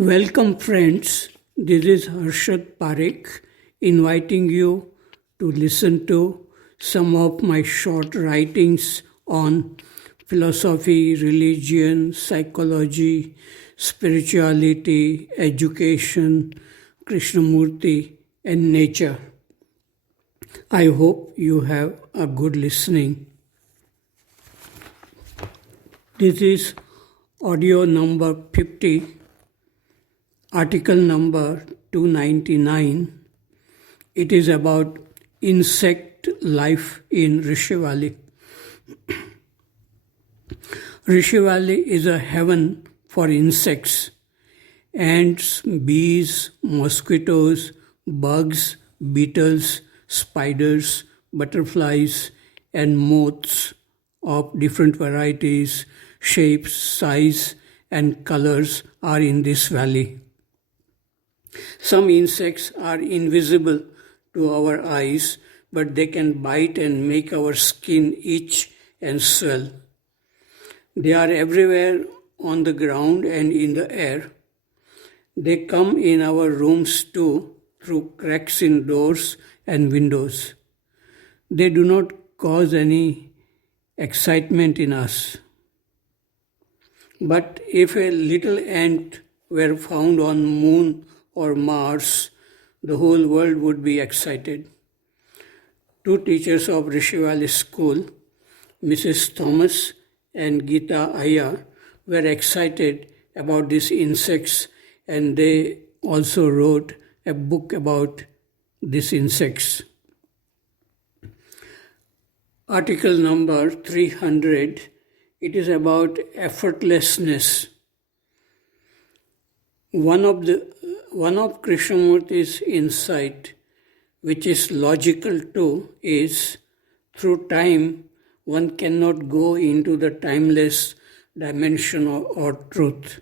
Welcome, friends. This is Harshad Parekh inviting you to listen to some of my short writings on philosophy, religion, psychology, spirituality, education, Krishnamurti, and nature. I hope you have a good listening. This is audio number 50. Article number 299. It is about insect life in Rishi Valley. Rishi Valley is a heaven for insects. Ants, bees, mosquitoes, bugs, beetles, spiders, butterflies, and moths of different varieties, shapes, size, and colors are in this valley. Some insects are invisible to our eyes, but they can bite and make our skin itch and swell. They are everywhere on the ground and in the air. They come in our rooms too, through cracks in doors and windows. They do not cause any excitement in us. But if a little ant were found on Moon or Mars, the whole world would be excited. Two teachers of Rishi Valley School, Mrs. Thomas and Geeta Iyer, were excited about these insects, and they also wrote a book about these insects. Article number 300, it is about effortlessness. One of Krishnamurti's insight, which is logical too, is through time one cannot go into the timeless dimension or truth.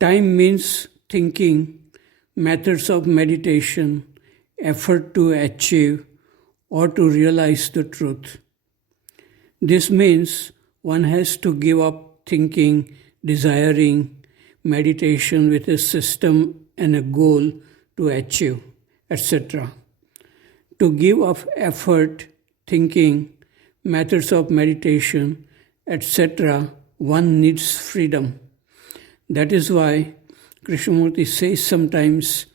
Time means thinking, methods of meditation, effort to achieve or to realize the truth. This means one has to give up thinking, desiring, meditation with a system and a goal to achieve, etc. To give up effort, thinking, methods of meditation, etc., one needs freedom. That is why Krishnamurti says sometimes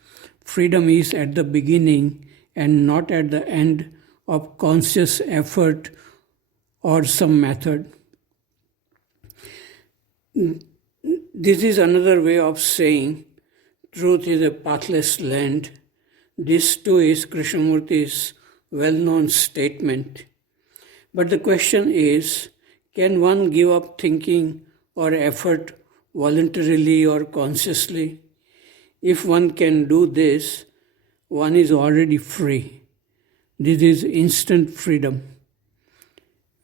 freedom is at the beginning and not at the end of conscious effort or some method. This is another way of saying truth is a pathless land. This too is Krishnamurti's well-known statement. But the question is, can one give up thinking or effort voluntarily or consciously? If one can do this, one is already free. This is instant freedom.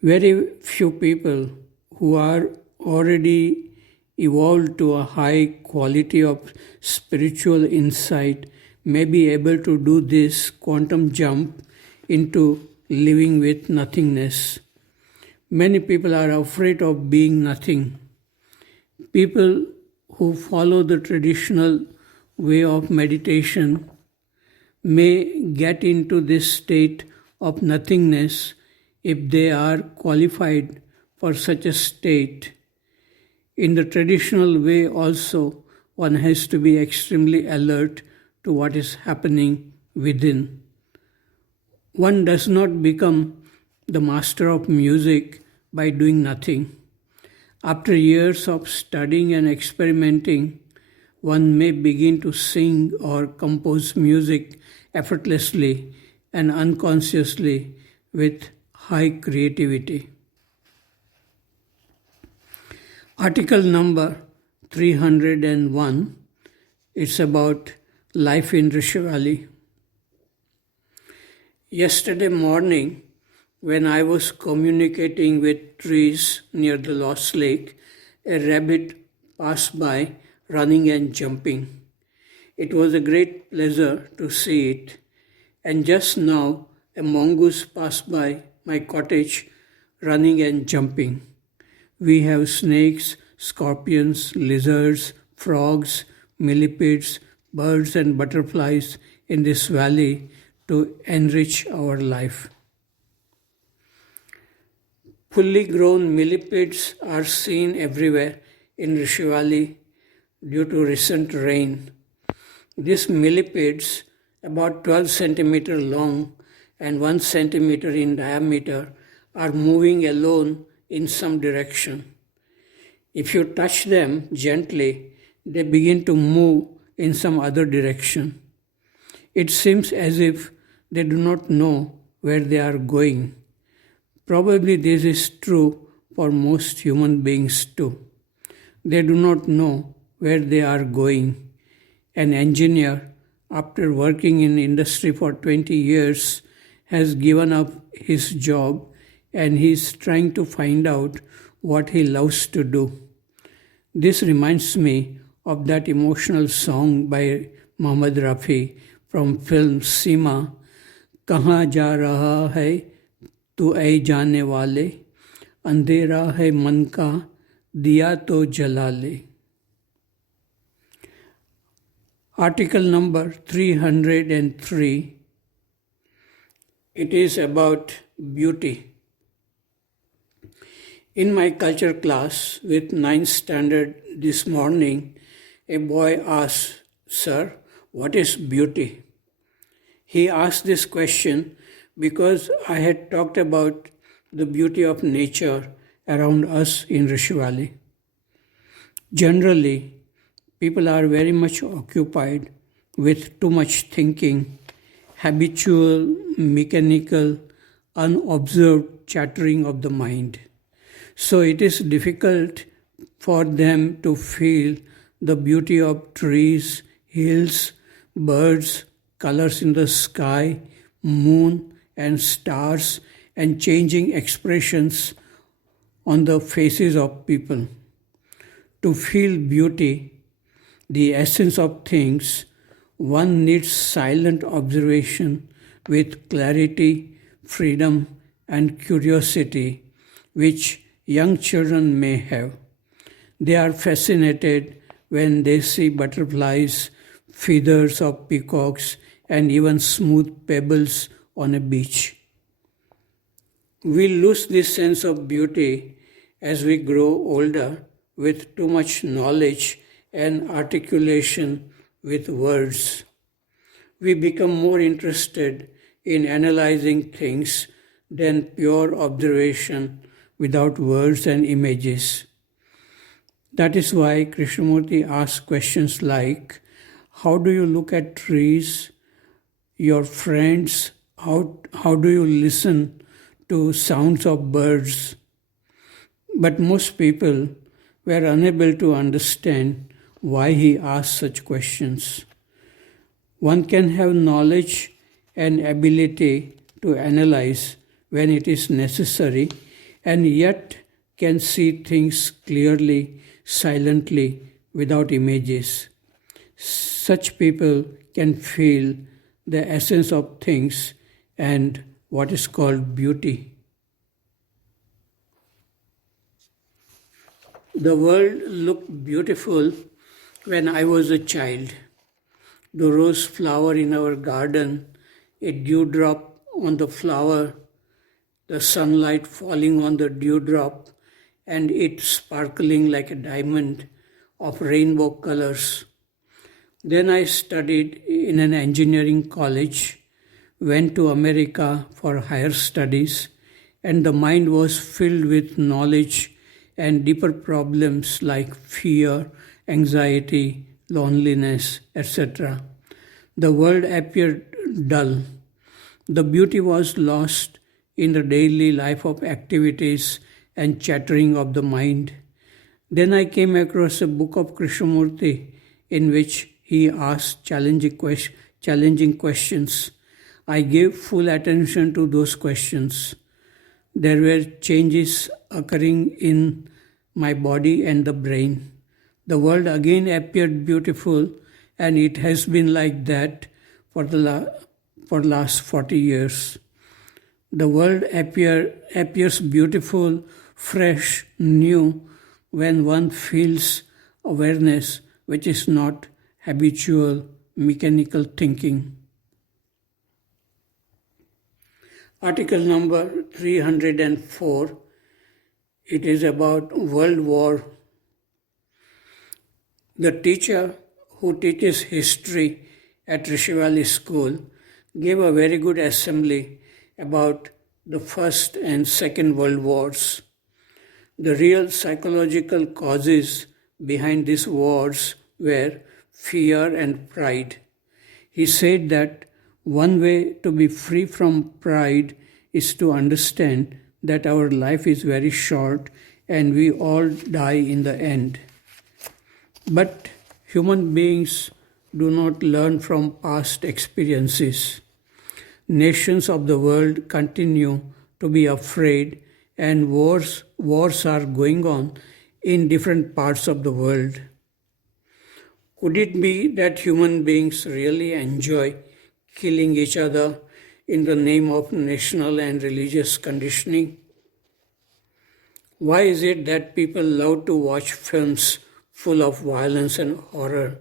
Very few people who are already evolved to a high quality of spiritual insight may be able to do this quantum jump into living with nothingness. Many people are afraid of being nothing. People who follow the traditional way of meditation may get into this state of nothingness if they are qualified for such a state. In the traditional way also, one has to be extremely alert to what is happening within. One does not become the master of music by doing nothing. After years of studying and experimenting, one may begin to sing or compose music effortlessly and unconsciously with high creativity. Article number 301, it's about life in Rishi Valley. Yesterday morning, when I was communicating with trees near the Lost Lake, a rabbit passed by running and jumping. It was a great pleasure to see it. And just now, a mongoose passed by my cottage running and jumping. We have snakes, scorpions, lizards, frogs, millipedes, birds, and butterflies in this valley to enrich our life. Fully grown millipedes are seen everywhere in Rishi Valley due to recent rain. These millipedes, about 12 centimeter long and 1 centimeter in diameter, are moving alone in some direction. If you touch them gently, they begin to move in some other direction. It seems as if they do not know where they are going. Probably this is true for most human beings too. They do not know where they are going. An engineer, after working in industry for 20 years, has given up his job and he is trying to find out what he loves to do. This reminds me of that emotional song by Mohammed Rafi from film Seema, "Kahan ja raha hai tu ऐ जाने वाले, अंधेरा है मन का, दिया तो जला ले." Article number 303. It is about beauty. In my culture class with 9th standard this morning, a boy asked, "Sir, what is beauty?" He asked this question because I had talked about the beauty of nature around us in Rishi Valley. Generally, people are very much occupied with too much thinking, habitual, mechanical, unobserved chattering of the mind. So it is difficult for them to feel the beauty of trees, hills, birds, colors in the sky, moon, and stars, and changing expressions on the faces of people. To feel beauty, the essence of things, one needs silent observation with clarity, freedom, and curiosity, which young children may have. They are fascinated when they see butterflies, feathers of peacocks, and even smooth pebbles on a beach. We lose this sense of beauty as we grow older with too much knowledge and articulation with words. We become more interested in analyzing things than pure observation without words and images. That is why Krishnamurti asks questions like, how do you look at trees, your friends? How do you listen to sounds of birds? But most people were unable to understand why he asked such questions. One can have knowledge and ability to analyze when it is necessary and yet can see things clearly, silently, without images. Such people can feel the essence of things and what is called beauty. The world looked beautiful when I was a child. The rose flower in our garden, a dewdrop on the flower, the sunlight falling on the dewdrop, and it sparkling like a diamond of rainbow colors. Then I studied in an engineering college, went to America for higher studies, and the mind was filled with knowledge and deeper problems like fear, anxiety, loneliness, etc. The world appeared dull. The beauty was lost in the daily life of activities and chattering of the mind. Then I came across a book of Krishnamurti in which he asked challenging questions. I gave full attention to those questions. There were changes occurring in my body and the brain. The world again appeared beautiful, and it has been like that for the last 40 years. The world appears beautiful, fresh, new when one feels awareness, which is not habitual, mechanical thinking. Article number 304, it is about World War. The teacher who teaches history at Rishi Valley School gave a very good assembly about the First and Second World Wars. The real psychological causes behind these wars were fear and pride. He said that one way to be free from pride is to understand that our life is very short and we all die in the end. But human beings do not learn from past experiences. Nations of the world continue to be afraid, and wars are going on in different parts of the world. Could it be that human beings really enjoy killing each other in the name of national and religious conditioning? Why is it that people love to watch films full of violence and horror?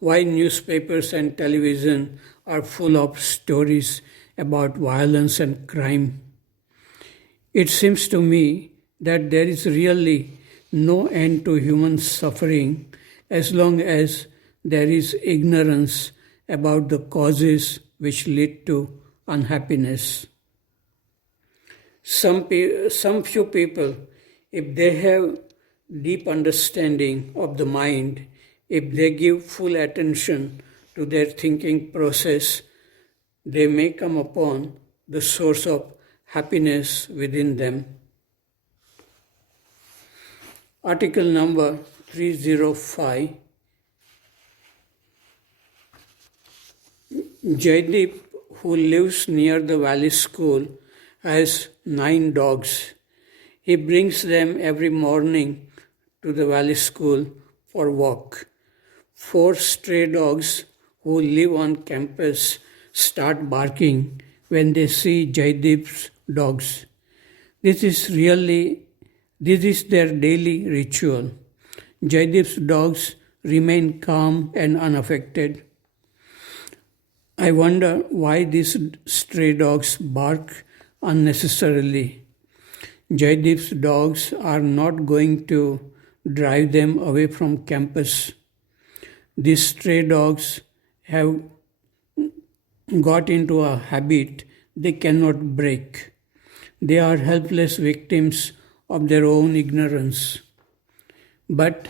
Why newspapers and television are full of stories about violence and crime? It seems to me that there is really no end to human suffering as long as there is ignorance about the causes which lead to unhappiness. Some few people, if they have deep understanding of the mind, if they give full attention to their thinking process, they may come upon the source of happiness within them. Article number 305. Jaideep, who lives near the Valley School, has 9 dogs. He brings them every morning to the Valley School for walk. 4 stray dogs who live on campus start barking when they see Jaideep's dogs. This is their daily ritual. Jaideep's dogs remain calm and unaffected. I wonder why these stray dogs bark unnecessarily. Jaideep's dogs are not going to drive them away from campus. These stray dogs have got into a habit they cannot break. They are helpless victims of their own ignorance. But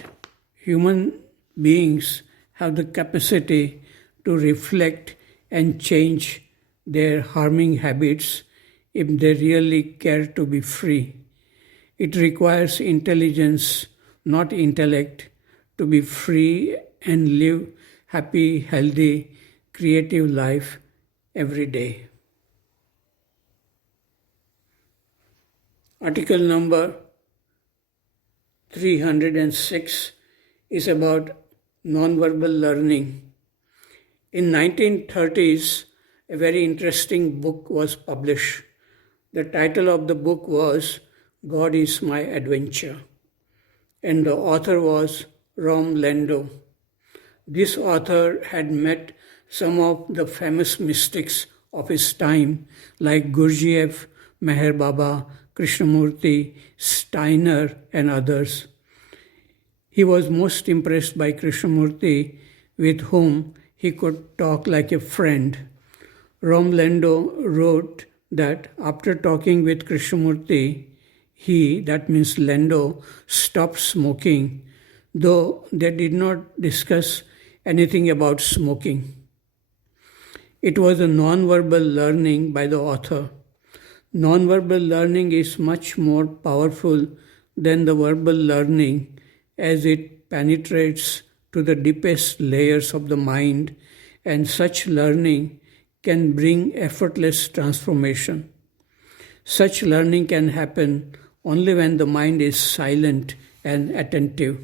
human beings have the capacity to reflect and change their harming habits if they really care to be free. It requires intelligence, not intellect, to be free and live happy, healthy, creative life every day. Article number 306 is about nonverbal learning. In 1930s, a very interesting book was published. The title of the book was God is My Adventure, and the author was Rom Lendo. This author had met some of the famous mystics of his time like Gurdjieff, Meher Baba, Krishnamurti, Steiner, and others. He was most impressed by Krishnamurti, with whom he could talk like a friend. Rom Lendo wrote that after talking with Krishnamurti, he, that means Lendo, stopped smoking, though they did not discuss anything about smoking. It was a non-verbal learning by the author. Non-verbal learning is much more powerful than the verbal learning as it penetrates to the deepest layers of the mind, and such learning can bring effortless transformation. Such learning can happen only when the mind is silent and attentive.